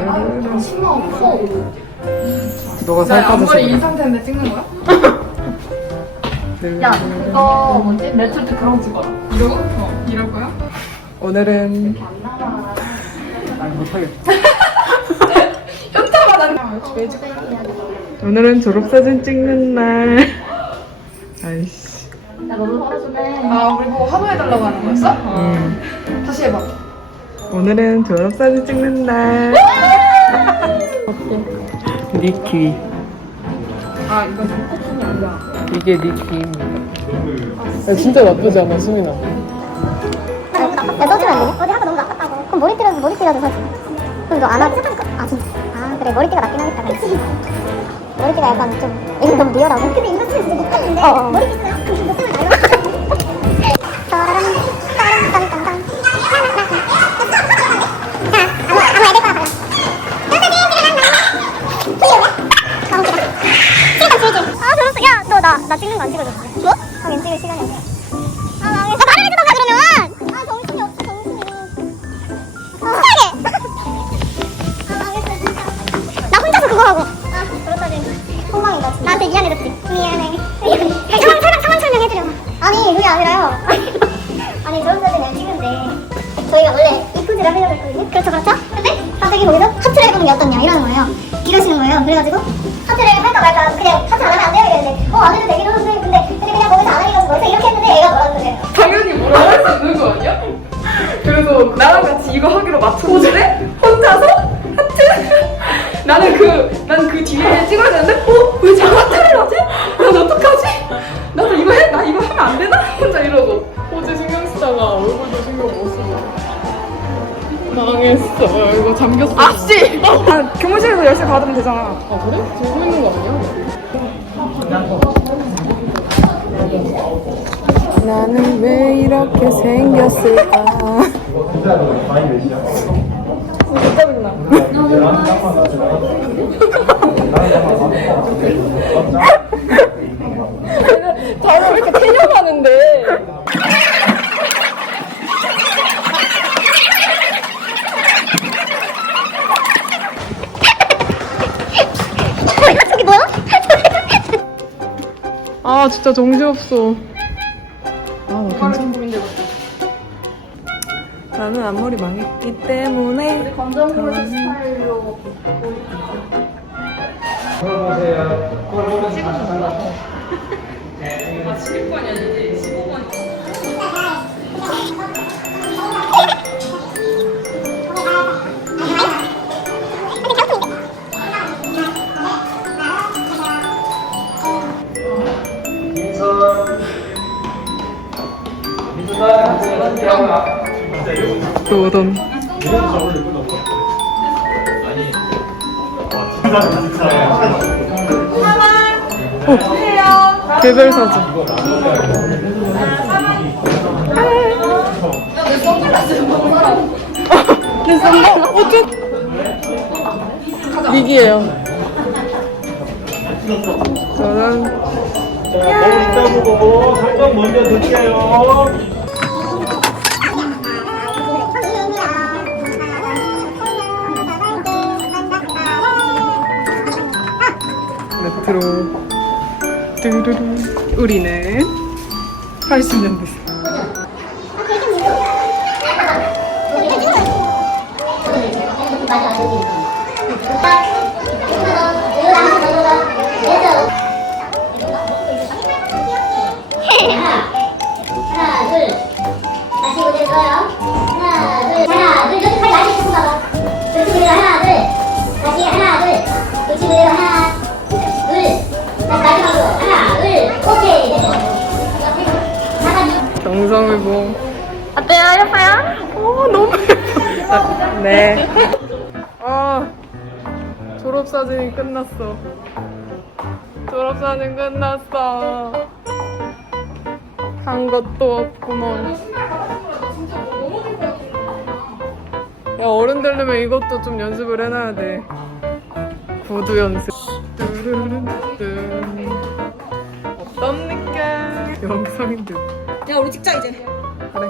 뚜둥, 치마 없어. 너가 살 앞머리 빠져서 이 상태인데 찍는 거야? 야, 그거 뭐지? 매트트 그런 거 찍어라. 이러고? 어, 이럴 거야? 오늘은 아니 못하겠다 현타가 난. 역시 매직. 오늘은 졸업사진 찍는 날 아, 우리 뭐 환호해달라고 하는 거였어? 음. 다시 해봐. 오늘은 졸업사진 찍는 날 니키 아, 이건 아니라. 이게 니키입니다 야, 진짜 나쁘지 않아 수민아 야, 써주면 안 되냐? 어디 하고 너무 아깝다고. 그럼 머리 띠라도 머리 띠라도 사지. 그럼 너 안 하지? 아, 진짜. 아, 그래. 머리띠가 낫긴 하겠다. 그치? 머리띠가 약간 좀, 이거 너무 리얼하고. 근데 이거 쓰면 진짜 못 봤는데. 어, 어. 머리띠 쓰면? 그럼 못 쓰면. 따라란, 따란, 땅, 땅, 땅. 자, 아무, 아무 애들 거나 아, 졸업사, 야, 너 나, 나 찍는 거 안 찍어줬어? 뭐? 하긴 찍을 시간이 없어. 이러는 거예요. 이러시는 거예요. 그래가지고 하트를 할까 말까 그냥 하트 안 하면 안 돼요, 이랬는데 어, 안 해도 되긴 하는데 근데, 근데 그냥 거기서 안 하니까 거기서 이렇게 했는데 얘가 뭐라 그래요. 당연히 뭐라고 할수 있는 거 아니야? 그래서 나랑 같이 이거 하기로 맞췄는데 혼자서 하트 나는 그 난 그 뒤에 찍어야 되는데 어? 왜 자꾸 하트를 하지? 난 어떡하지? 나도 이거 해? 나 이거 하면 안 되나? 혼자 이러 망했어 이거 잠겼어 아 씨! 아, 교무실에서 열심히 받으면 되잖아 아 그래? 들고 있는 거 아니야? 나는 왜 이렇게 생겼을까? 다들 왜 아 진짜 정신없어. 아나 괜찮아. 고민되고 나는 앞머리 망했기 때문에 검정고무 스타일로 도던 어, 개별 사진. 내 선물 어째? 미기예요. 저는 자, 거울 이따 보고 설명 먼저 드릴게요. 우리는 80년대 하 정성을 보 어때요, 예뻐요? 어, 너무 예뻐. 네. 아, 졸업사진이 끝났어. 졸업사진 끝났어. 한 것도 없구먼. 야, 어른 되려면 이것도 좀 연습을 해놔야 돼. 구두 연습. 뚜루루뚜. 어떤 느낌? 영상인데. 야 우리 찍자 이제. 그래.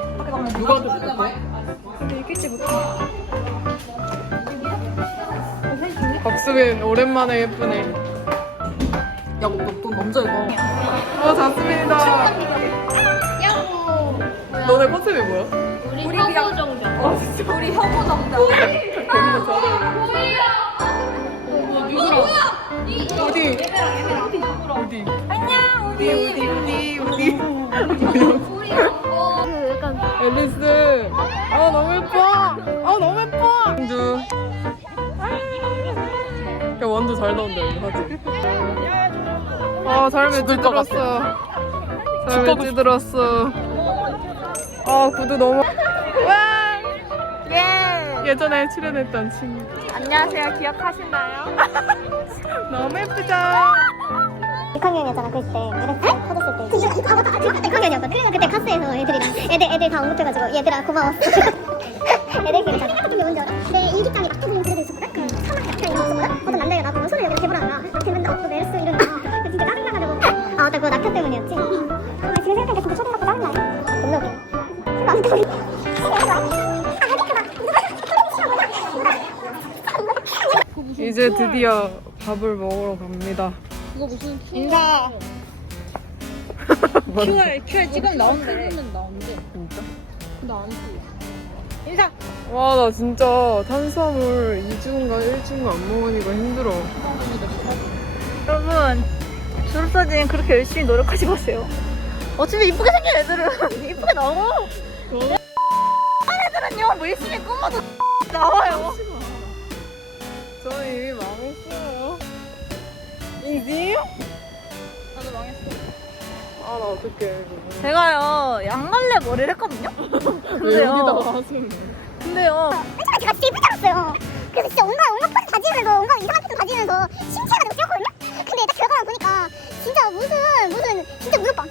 누가 더 찍을 거야? 근데 이길지 못해. 박수빈 오랜만에 예쁘네. 야너돈 먼저 이거. 어 좋습니다. 너네 컨셉이 뭐야? 우리 그냥 정정. 어 진짜 우리 혐오 정정. 어 앨리스. 아 너무 예뻐. 아 너무 예뻐. 원두. 야 원두 잘 나온다 이거 하지. 아 삶에 찌들었어. 삶에 찌들었어. 아 구두 너무. 와. 예. 예전에 출연했던 친구. 안녕하세요. 기억하시나요? 너무 예쁘죠? 6학년이었잖아 그때. 그랬어? 터졌을 때. 그때 아 맞다 아, 그때 6학년이었거든 그래서 그때 카스에서 애들이랑 애들 애들 다 언급해가지고 얘들아 고마웠어 애들끼리 다 같은 게 뭔지 알아? 내 일기장에 낙토그림 그려져 있었거든? 그 사막 약간 이거 있었거든? 어떤 남자애가 나보고 손을 여기 대보라 대면 나도 메르스 이러는 거 진짜 짜증나가지고. 아 맞다. 그거 낙타 때문이었지. 아 지금 생각하니까 진짜 초등학교 짜증나네. 겁나 웃겨. 손안 돼. 이제 드디어 밥을 먹으러 갑니다. 인사. QR QR 찍으면 나온대. 진짜? 나안 인사. 와, 나 진짜 탄수화물 2주인가 1주인가 안 먹으니까 힘들어. 여러분 졸업사진 그렇게 열심히 노력하지 마세요. 어차피 이쁘게 생긴 애들은 이쁘게 나오고 한 애들은요 뭐 열심히 꾸며도 나와요. 이지? 나도 망했어. 아, 나 어떡해. 제가요 양갈래 머리를 했거든요. 근데요. 근데요. 처음에 제가 진짜 예쁘게 알았어요. 그래서 진짜 온갖 온갖 포즈 다 지으면서 온갖 이상한 패턴 다 지으면서 심취해가지고 찍었거든요. 근데 딱 결과만 보니까 진짜 무슨 무슨 진짜 무슨 막